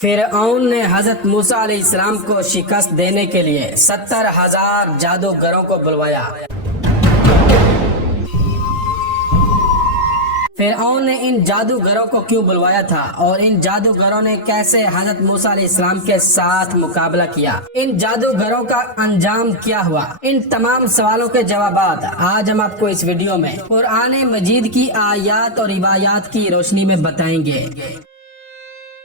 فرعون نے حضرت موسیٰ علیہ السلام کو شکست دینے کے لیے 70,000 جادوگروں کو بلوایا۔ فرعون نے ان جادوگروں کو کیوں بلوایا تھا اور ان جادوگروں نے کیسے حضرت موسیٰ علیہ السلام کے ساتھ مقابلہ کیا، ان جادوگروں کا انجام کیا ہوا، ان تمام سوالوں کے جوابات آج ہم آپ کو اس ویڈیو میں قرآن مجید کی آیات اور روایات کی روشنی میں بتائیں گے۔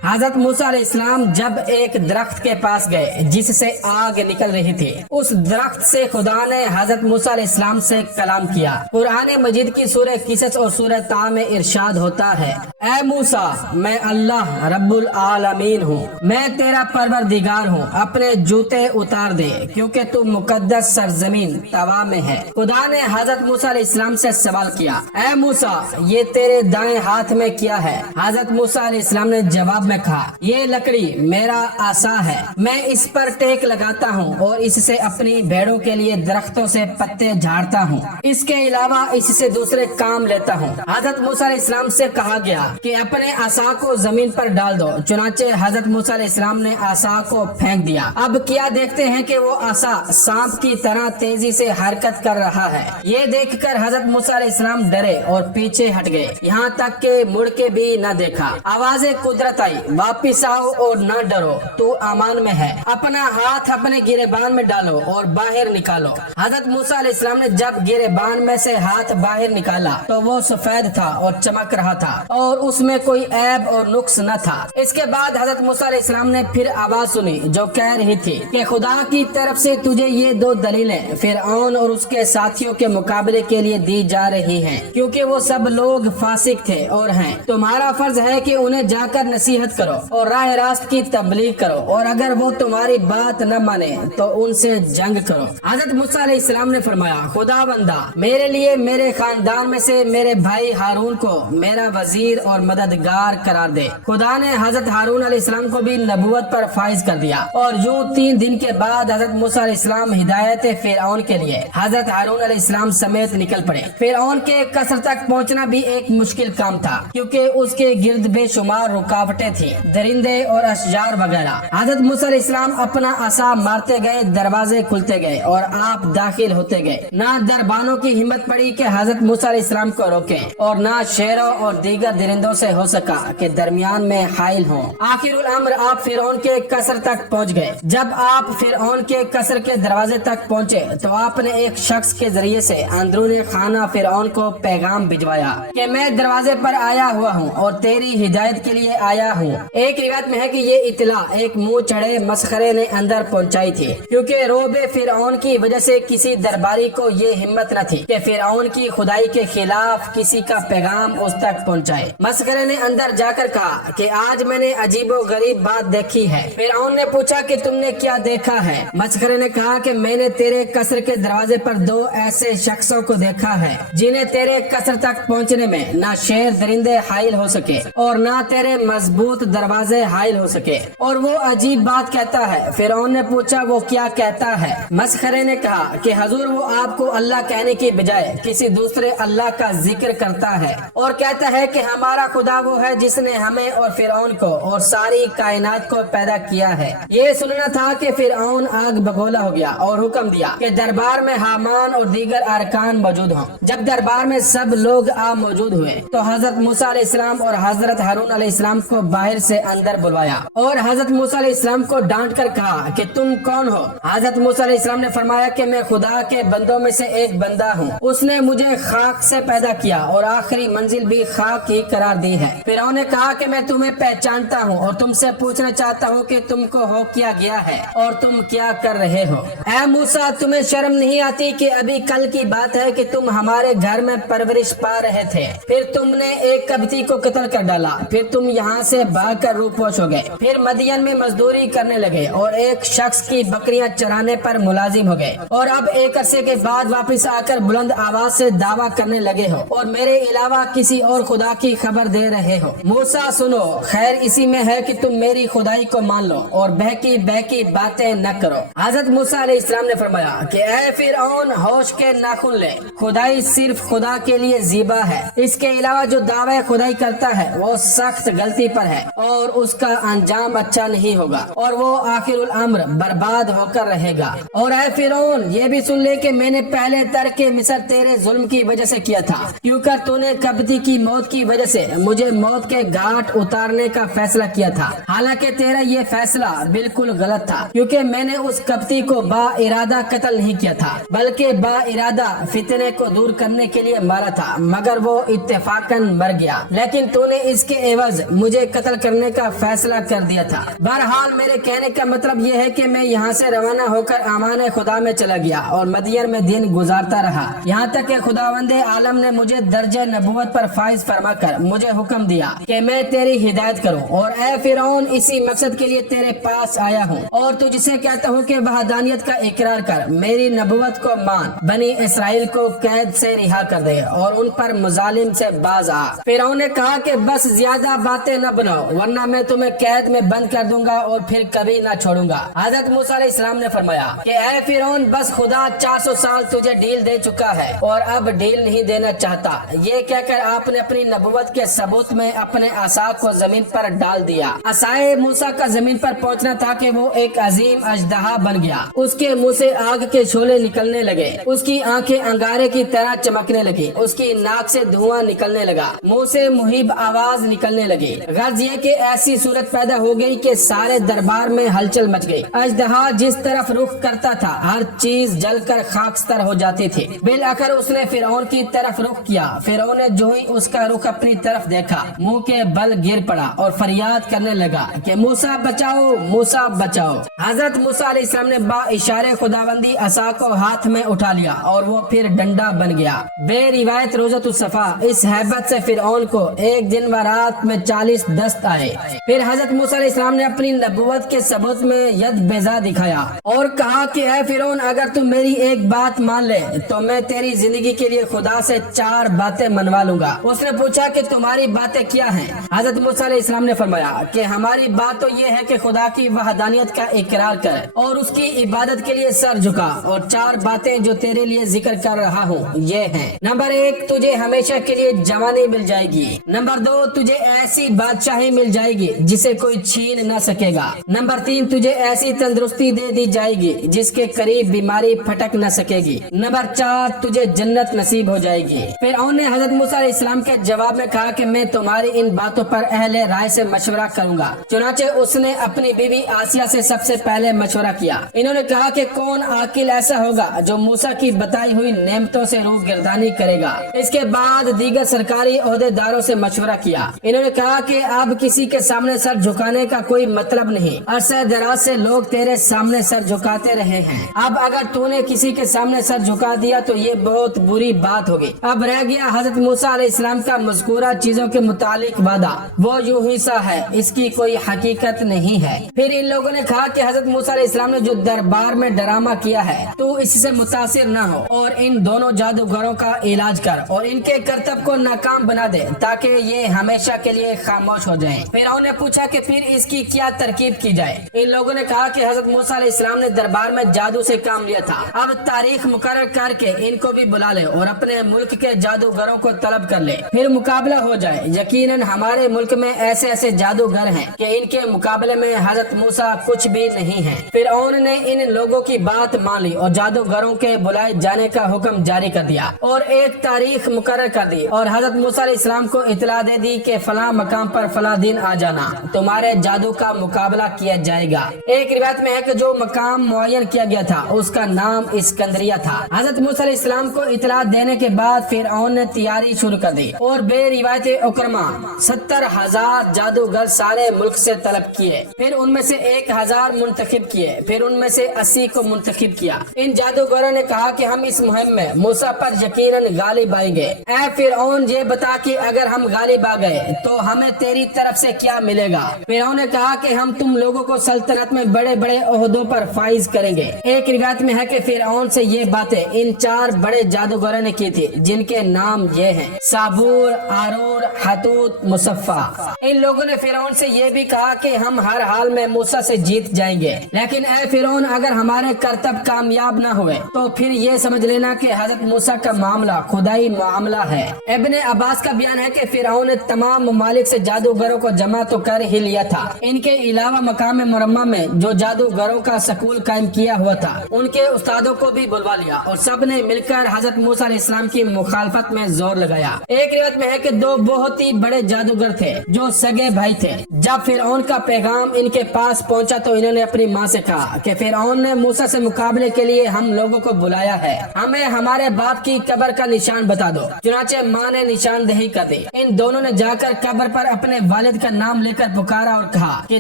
حضرت موسیٰ علیہ السلام جب ایک درخت کے پاس گئے جس سے آگ نکل رہی تھی، اس درخت سے خدا نے حضرت موسیٰ علیہ السلام سے کلام کیا۔ قرآن مجید کی سورہ قصص اور سورہ طٰ میں ارشاد ہوتا ہے، اے موسیٰ، میں اللہ رب العالمین ہوں، میں تیرا پروردگار ہوں، اپنے جوتے اتار دے کیونکہ تو مقدس سرزمین طوا میں ہے۔ خدا نے حضرت موسیٰ علیہ السلام سے سوال کیا، اے موسیٰ، یہ تیرے دائیں ہاتھ میں کیا ہے؟ حضرت موسیٰ علیہ السلام نے جواب میں کہا، یہ لکڑی میرا عصا ہے، میں اس پر ٹیک لگاتا ہوں اور اس سے اپنی بھیڑوں کے لیے درختوں سے پتے جھاڑتا ہوں، اس کے علاوہ اس سے دوسرے کام لیتا ہوں۔ حضرت موسیٰ علیہ السلام سے کہا گیا کہ اپنے عصا کو زمین پر ڈال دو، چنانچہ حضرت موسیٰ علیہ السلام نے عصا کو پھینک دیا۔ اب کیا دیکھتے ہیں کہ وہ عصا سانپ کی طرح تیزی سے حرکت کر رہا ہے۔ یہ دیکھ کر حضرت موسیٰ علیہ السلام ڈرے اور پیچھے ہٹ گئے، یہاں تک کہ مڑ کے بھی نہ دیکھا۔ آواز قدرت آئی، واپس آؤ اور نہ ڈرو، تو امان میں ہے، اپنا ہاتھ اپنے گریبان میں ڈالو اور باہر نکالو۔ حضرت موسیٰ علیہ السلام نے جب گریبان میں سے ہاتھ باہر نکالا تو وہ سفید تھا اور چمک رہا تھا اور اس میں کوئی عیب اور نقص نہ تھا۔ اس کے بعد حضرت موسیٰ علیہ السلام نے پھر آواز سنی جو کہہ رہی تھی کہ خدا کی طرف سے تجھے یہ دو دلیلیں فرعون اور اس کے ساتھیوں کے مقابلے کے لیے دی جا رہی ہیں، کیونکہ وہ سب لوگ فاسق تھے اور ہیں۔ تمہارا فرض ہے کہ انہیں جا کر نصیحت کرو اور راہ راست کی تبلیغ کرو، اور اگر وہ تمہاری بات نہ مانے تو ان سے جنگ کرو۔ حضرت موسیٰ علیہ السلام نے فرمایا، خدا بندہ، میرے لیے میرے خاندان میں سے میرے بھائی ہارون کو میرا وزیر اور مددگار قرار دے۔ خدا نے حضرت ہارون علیہ السلام کو بھی نبوت پر فائز کر دیا، اور یوں 3 دن کے بعد حضرت موسیٰ علیہ السلام ہدایت فرعون کے لیے حضرت ہارون علیہ السلام سمیت نکل پڑے۔ فرعون کے قصر تک پہنچنا بھی ایک مشکل کام تھا، کیونکہ اس کے گرد بے شمار رکاوٹیں تھیں، درندے اور اشجار وغیرہ۔ حضرت موسیٰ علیہ السلام اپنا عصا مارتے گئے، دروازے کھلتے گئے اور آپ داخل ہوتے گئے۔ نہ دربانوں کی ہمت پڑی کہ حضرت موسیٰ علیہ السلام کو روکیں، اور نہ شیروں اور دیگر درندوں سے ہو سکا کہ درمیان میں حائل ہوں۔ آخر الامر آپ فرعون کے قصر تک پہنچ گئے۔ جب آپ فرعون کے قصر کے دروازے تک پہنچے تو آپ نے ایک شخص کے ذریعے سے اندرون خانہ فرعون کو پیغام بھجوایا کہ میں دروازے پر آیا ہوا ہوں اور تیری ہدایت کے لیے آیا ہوں۔ ایک روایت میں ہے کہ یہ اطلاع ایک منہ چڑھے مسخرے نے اندر پہنچائی تھی، کیونکہ روب فرعون کی وجہ سے کسی درباری کو یہ ہمت نہ تھی کہ فرعون کی خدائی کے خلاف کسی کا پیغام اس تک پہنچائے۔ مسخرے نے اندر جا کر کہا کہ آج میں نے عجیب و غریب بات دیکھی ہے۔ فرعون نے پوچھا کہ تم نے کیا دیکھا ہے؟ مسخرے نے کہا کہ میں نے تیرے قصر کے دروازے پر 2 ایسے شخصوں کو دیکھا ہے جنہیں تیرے قصر تک پہنچنے میں نہ شیر درندے حائل ہو سکے اور نہ تیرے مضبوط دروازے حائل ہو سکے، اور وہ عجیب بات کہتا ہے۔ فرعون نے پوچھا وہ کیا کہتا ہے؟ مسخرے نے کہا کہ حضور، وہ آپ کو اللہ کہنے کی بجائے کسی دوسرے اللہ کا ذکر کرتا ہے اور کہتا ہے کہ ہمارا خدا وہ ہے جس نے ہمیں اور فرعون کو اور ساری کائنات کو پیدا کیا ہے۔ یہ سننا تھا کہ فرعون آگ بگولا ہو گیا اور حکم دیا کہ دربار میں حامان اور دیگر ارکان موجود ہوں۔ جب دربار میں سب لوگ موجود ہوئے تو حضرت موسیٰ علیہ السلام اور حضرت ہارون علیہ السلام کو باہر سے اندر بلوایا اور حضرت موسیٰ علیہ السلام کو ڈانٹ کر کہا کہ تم کون ہو؟ حضرت موسیٰ علیہ السلام نے فرمایا کہ میں خدا کے بندوں میں سے ایک بندہ ہوں، اس نے مجھے خاک سے پیدا کیا اور آخری منزل بھی خاک ہی قرار دی ہے۔ فرعون نے کہا کہ میں تمہیں پہچانتا ہوں اور تم سے پوچھنا چاہتا ہوں کہ تم کو ہو کیا گیا ہے اور تم کیا کر رہے ہو؟ اے موسیٰ، تمہیں شرم نہیں آتی کہ ابھی کل کی بات ہے کہ تم ہمارے گھر میں پرورش پا رہے تھے، پھر تم نے ایک کبتی کو قتل کر ڈالا، پھر تم یہاں سے بھاگ کر روپوش ہو گئے، پھر مدین میں مزدوری کرنے لگے اور ایک شخص کی بکریاں چرانے پر ملازم ہو گئے، اور اب ایک عرصے کے بعد واپس آ کر بلند آواز سے دعویٰ کرنے لگے ہو اور میرے علاوہ کسی اور خدا کی خبر دے رہے ہو۔ موسیٰ سنو، خیر اسی میں ہے کہ تم میری خدائی کو مان لو اور بہکی بہکی باتیں نہ کرو۔ حضرت موسیٰ علیہ السلام نے فرمایا کہ اے فرعون، ہوش کے ناخن لے، خدائی صرف خدا کے لیے زیبا ہے، اس کے علاوہ جو دعوی خدائی کرتا ہے وہ سخت غلطی پر ہے۔ और उसका अंजाम अच्छा नहीं होगा और वो आखिरुल अम्र बर्बाद होकर रहेगा। और ऐ फिरौन, ये भी सुन ले कि मैंने पहले तर्क मिस्र तेरे जुल्म की वजह से किया था, क्योंकि तूने कब्ती की मौत की वजह से मुझे मौत के घाट उतारने का फैसला किया था। हालांकि तेरा ये फैसला बिल्कुल गलत था, क्योंकि मैंने उस कब्ती को बा इरादा कत्ल नहीं किया था, बल्कि बा इरादा फितने को दूर करने के लिए मारा था, मगर वो इत्तेफाकन मर गया। लेकिन तूने इसके एवज मुझे कत्ल करने का फैसला कर दिया था। बहरहाल मेरे कहने का मतलब ये है कि मैं यहाँ से रवाना होकर आमान खुदा में चला गया और मदियन में दिन गुजारता रहा, यहाँ तक कि खुदावंदे आलम ने मुझे दर्जे नबूवत पर फाइज फरमाकर मुझे हुक्म दिया कि मैं तेरी हिदायत करूं। और ऐ फिरौन, इसी मकसद के लिए तेरे पास आया हूँ और तुझसे कहता हूँ कि वहदानियत का इकरार कर, मेरी नबूवत को मान, बनी इसराइल को कैद से रिहा कर दे और उन पर मुजालिम से बाज आ। फिरौन ने कहा कि बस ज्यादा बातें न बनाओ, वरना मैं तुम्हें कैद में बंद कर दूंगा और फिर कभी न छोड़ूंगा। हजरत मूसा अलैहिस्सलाम ने फरमाया कि ऐ फिरौन, बस खुदा 400 साल तुझे डील दे चुका है और अब डील नहीं देना चाहता। ये कहकर आपने अपनी नबूवत के सबूत में अपने आसा को जमीन पर डाल दिया। असाए मूसा का जमीन पर पहुंचना था कि वो एक अजीम अजदहा बन गया। उसके मुंह से आग के शोले निकलने लगे, उसकी आंखें अंगारे की तरह चमकने लगी, उसकी नाक से धुआं निकलने लगा, मुंह से मुहिब आवाज निकलने लगी। गर्ज ये कि ऐसी सूरत पैदा हो गई कि सारे दरबार में हलचल मच गई। अजदहा जिस तरफ रुख करता था हर चीज जलकर खाकस्तर हो जाती थी। बिल आखिर उसने फिरौन की तरफ रुख किया। फिरौन ने जो ही उसका रुख अपनी तरफ देखा, मुंह के बल गिर पड़ा और फरियाद करने लगा कि मूसा बचाओ, मूसा बचाओ। हजरत मूसा अलैहिस्सलाम ने बा इशारे खुदाबंदी असा को हाथ में उठा लिया और वो फिर डंडा बन गया। बेरिवायत रोज़तुस सफा इस हैबत से फिरौन को एक दिन व रात में 40 दस्त आए। फिर हजरत मूसा अलैहिस्सलाम ने अपनी नबूवत के सबूत में यद बेजा दिखाया और कहा कि ऐ फिरौन, अगर तुम मेरी एक बात मान ले तो मैं तेरी जिंदगी के लिए खुदा से 4 बातें मनवा लूंगा। उसने पूछा कि तुम्हारी बातें क्या हैं? हजरत मूसा अलैहिस्सलाम ने फरमाया कि हमारी बात तो ये है कि खुदा की वहदानियत का इकरार कर और उसकी इबादत के लिए सर झुका। और 4 बातें जो तेरे लिए जिक्र कर रहा हूँ ये हैं। नंबर 1, तुझे हमेशा के लिए जवानी मिल जाएगी। नंबर 2, तुझे ऐसी बादशाही मिल जाएगी जिसे कोई छीन न सकेगा। नंबर 3, तुझे ऐसी तंदुरुस्ती दे दी जाएगी जिसके करीब बीमारी फटक न सकेगी। नंबर 4, तुझे जन्नत नसीब हो जाएगी। फिर उन्होंने हजरत मूसा अलैहिस्सलाम के जवाब में कहा कि मैं तुम्हारी इन बातों पर अहले राय से मशवरा करूंगा। चुनाचे उसने अपनी बीवी आसिया से सबसे पहले मशवरा किया। इन्होंने कहा कि कौन आकिल ऐसा होगा जो मूसा की बताई हुई नेमतों से रूगिरदानी करेगा। इसके बाद दीगर सरकारी ओहदेदारों से मशवरा किया। इन्होंने कहा कि अब किसी के सामने सर झुकाने का कोई मतलब नहीं। अरसे दराज से लोग तेरे सामने सर झुकाते रहे हैं। अब अगर तूने किसी के सामने सर झुका दिया तो ये बहुत बुरी बात होगी। अब रह गया हजरत मूसा अलैहिस्सलाम का मज़कूरा चीजों के मुतालिक वादा, वो यूं ही सा है, इसकी कोई हकीकत नहीं है। फिर इन लोगों ने कहा कि हजरत मूसा अलैहिस्सलाम ने जो दरबार में ड्रामा किया है तू इससे मुतासिर न हो और इन दोनों जादूगरों का इलाज कर और इनके करतब को नाकाम बना दे ताकि ये हमेशा के लिए खामोश हो जाएं। फिर उन्होंने पूछा कि फिर इसकी क्या तरकीब की जाए। इन लोगों ने कहा कि हजरत मूसा अलैहिस्सलाम ने दरबार में जादू से काम लिया था। अब तारीख मुकर्रर करके इनको भी बुला ले और अपने मुल्क के जादूगरों को तलब कर ले, फिर मुकाबला हो जाए। यकीनन हमारे मुल्क में ऐसे ऐसे जादूगर हैं कि इनके मुकाबले में हजरत मूसा कुछ भी नहीं है। फिर उन्होंने इन लोगों की बात मान ली और जादूगरों के बुलाए जाने का हुक्म जारी कर दिया और एक तारीख मुकर्रर कर दी और हजरत मूसा अलैहिस्सलाम को इतला दे दी कि फला मकाम पर फला दिन आ जाना, तुम्हारे जादू का मुकाबला किया जाएगा। एक रिवायत में है कि जो मकाम मुअय्यन किया गया था उसका नाम इस्कंदरिया था। हजरत मूसा अलैहिस्सलाम को इतला देने के बाद फिर उन्होंने तैयारी शुरू कर दी और बेरिवायत उकरमा 70,000 जादूगर सारे मुल्क से तलब किए। फिर उनमें से 1,000 मुंतखब किए, फिर उनमें से 80 को मुंतखब किया। इन जादूगरों ने कहा कि हम इस मुहिम में मूसा पर यकीनन गालिब आएंगे। ऐ फिरौन, ये बता कि अगर हम गालिब आ गए तो हमें तेरी तरफ से क्या मिलेगा? फिरौन ने कहा कि हम तुम लोगों को सल्तनत में बड़े बड़े ओहदों पर फाइज करेंगे। एक रिवायत में है कि फिरौन से ये बातें इन 4 बड़े जादूगरों ने की थी जिनके नाम ये हैं, साबूर, आरूर, हतूत, मुसफ्फा। इन लोगों ने फिरौन से ये भी कहा कि हम हर हाल में मूसा से जीत जाएंगे, लेकिन ऐ फिरौन, अगर हमारे करतब कामयाब न हुए तो फिर ये समझ लेना कि हजरत मूसा का मामला खुदाई मामला है। इब्ने अब्बास का बयान है कि फिरौन ने तमाम ममालिक से जादूगरों जादूगरों को जमा तो कर ही लिया था, इनके अलावा मकाम मुरम्मा में जो जादूगरों का स्कूल कायम किया हुआ था उनके उस्तादों को भी बुलवा लिया और सब ने मिलकर हजरत मूसा अलैहिस्सलाम की मुखालफत में जोर लगाया। एक रिवायत में है कि दो बहुत ही बड़े जादूगर थे जो सगे भाई थे। जब फिरौन का पैगाम इनके पास पहुंचा तो इन्होंने अपनी माँ से कहा कि फिरौन ने मूसा से मुकाबले के लिए हम लोगों को बुलाया है, हमें हमारे बाप की कब्र का निशान बता दो। चुनाचे माँ ने निशानदेही कर दी। इन दोनों ने जाकर कब्र पर अपने वालिद का नाम लेकर पुकारा और कहा कि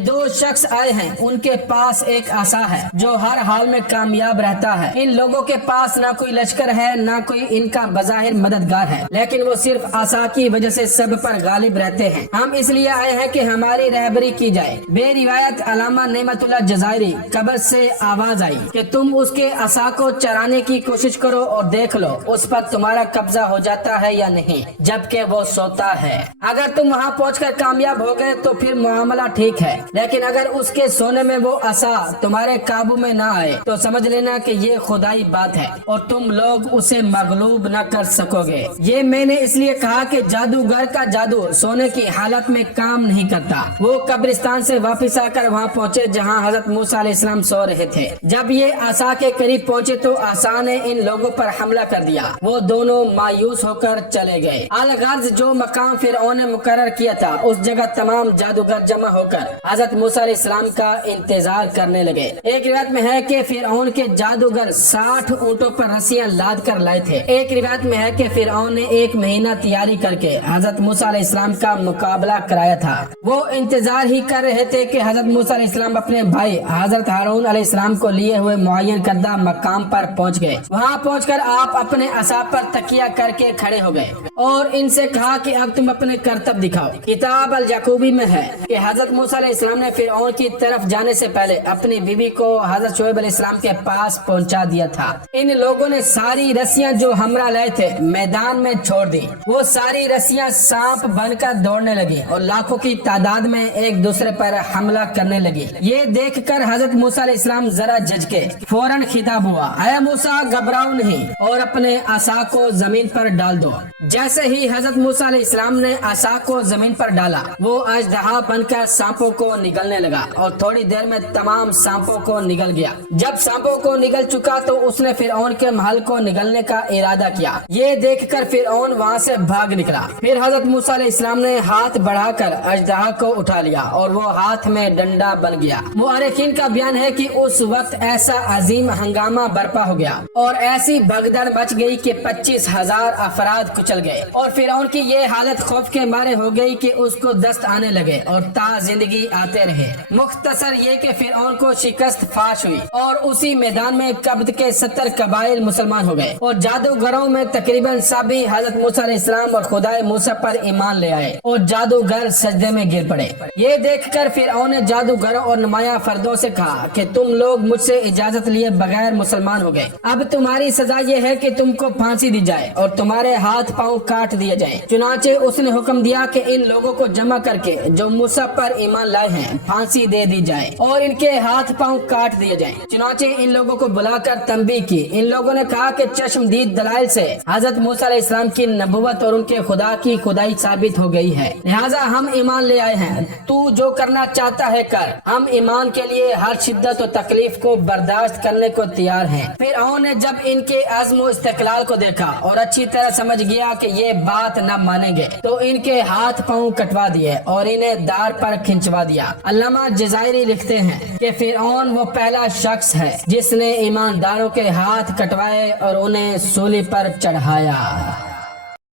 दो शख्स आए हैं, उनके पास एक आसा है जो हर हाल में कामयाब रहता है। इन लोगों के पास ना कोई लश्कर है ना कोई इनका बज़ाहिर मददगार है, लेकिन वो सिर्फ आसा की वजह से सब पर गालिब रहते हैं। हम इसलिए आए हैं कि हमारी रहबरी की जाए। बेरिवायत अलामा नेमतुल्लाह जज़ायरी कब्र से आवाज आई कि तुम उसके आसा को चराने की कोशिश करो और देख लो उस पर तुम्हारा कब्जा हो जाता है या नहीं, जबकि वो सोता है। अगर तुम वहाँ पहुँचकर कामयाब हो गए तो फिर मामला ठीक है, लेकिन अगर उसके सोने में वो आसा तुम्हारे काबू में ना आए तो समझ लेना कि ये खुदाई बात है और तुम लोग उसे मगलूब न कर सकोगे। ये मैंने इसलिए कहा कि जादूगर का जादू सोने की हालत में काम नहीं करता। वो कब्रिस्तान से वापस आकर वहाँ पहुँचे जहाँ हजरत मूसा अलैहिस्सलाम सो रहे थे। जब ये आसा के करीब पहुँचे तो आसा ने इन लोगों पर हमला कर दिया। वो दोनों मायूस होकर चले गए। अल-गर्ज जो मकाम फिरौन ने मुकर्रर किया था उस जगह तमाम जादूगर जमा होकर हजरत मूसा अलैहिस्सलाम का इंतजार करने लगे। एक रिवायत में है कि फिरौन के जादूगर 60 ऊंटों पर रस्सियां लाद कर लाए थे। एक रिवायत में है कि फिरौन ने 1 महीना तैयारी करके हजरत मूसा अलैहिस्सलाम का मुकाबला कराया था। वो इंतजार ही कर रहे थे कि हजरत मूसा अलैहिस्सलाम अपने भाई हजरत हारून अलैहिस्सलाम को लिए हुए मुअय्यन करदा मकाम पर पहुंच गए। वहां पहुंचकर आप अपने असाब पर तकिया करके खड़े हो गए और इनसे कहा कि अब तुम अपने करतब दिखाओ। किताब अल याकूबी में है कि हजरत मूसा अलैहिस्सलाम ने फिरौन की तरफ जाने से पहले अपनी बीवी को हजरत शुएब अलैहिस्सलाम के पास पहुंचा दिया था। इन लोगों ने सारी रस्सियां जो हमरा लाए थे मैदान में छोड़ दी। वो सारी रस्सियां सांप बनकर दौड़ने लगी और लाखों की तादाद में एक दूसरे पर हमला करने लगी। ये देखकर हजरत मूसा अलैहिस्सलाम जरा झिझके। फौरन खिताब हुआ, ऐ मूसा घबराओ नहीं और अपने आसा को जमीन पर डाल दो। जैसे ही हजरत मूसा अलैहिस्सलाम ने आसा को जमीन पर डाला वो अजदहा बनकर सांपों को निगलने लगा और थोड़ी देर में तमाम सांपों को निगल गया। जब सांपों को निगल चुका तो उसने फिरौन के महल को निगलने का इरादा किया। ये देखकर फिरौन वहाँ से भाग निकला। फिर हजरत मूसा अलैहिस्सलाम ने हाथ बढ़ाकर अजदहा को उठा लिया और वो हाथ में डंडा बन गया। मुअर्रिखीन का बयान है कि उस वक्त ऐसा अजीम हंगामा बर्पा हो गया और ऐसी भगदड़ मच गई कि 25,000 अफराद कुचल गए और फिरौन की ये हालत खौफ के मारे हो गई कि उसको दस्त आने लगे और ता जिंदगी आते रहे। मुख्तसर ये कि फिरौन को शिकस्त फाश हुई और उसी मैदान में कब्त के 70 कबाइल मुसलमान हो गए और जादूगरों में तकरीबन सभी हजरत मूसा अलैहिस्सलाम और खुदाए मूसा पर ईमान ले आए और जादूगर सजदे में गिर पड़े। ये देखकर फिरौन ने जादूगरों और नुमाया फर्दों से कहा कि तुम लोग मुझसे इजाजत लिए बगैर मुसलमान हो गए। अब तुम्हारी सजा ये है कि तुमको फांसी दी जाए और तुम्हारे हाथ पांव काट दिए जाएं। चुनाचे उसने हुक्म दिया कि इन लोगों को जमा करके जो मूसा पर ईमान लाए हैं फांसी दे दी जाए और इनके हाथ पांव काट दिए जाएं। चुनाचे इन लोगों को बुलाकर तंबीह की। इन लोगों ने कहा कि चश्मदीद दलाइल से हजरत मूसा अलैहिस्सलाम की नबुवत और उनके खुदा की खुदाई साबित हो गई है, लिहाजा हम ईमान ले आए हैं। तू जो करना चाहता है कर, हम ईमान के लिए हर शिद्दत और तकलीफ को बर्दाश्त करने को तैयार हैं। फिर ने जब इनके अज़्म और इस्तिक़लाल को देखा और अच्छी तरह समझ गया कि ये बात न मानेंगे तो इनके हाथ पांव कटवा दिए और इन्हें दार पर खिंचवा दिया। अल्लामा जज़ायरी लिखते हैं कि फिरौन वो पहला शख्स है जिसने ईमानदारों के हाथ कटवाए और उन्हें सूली पर चढ़ाया।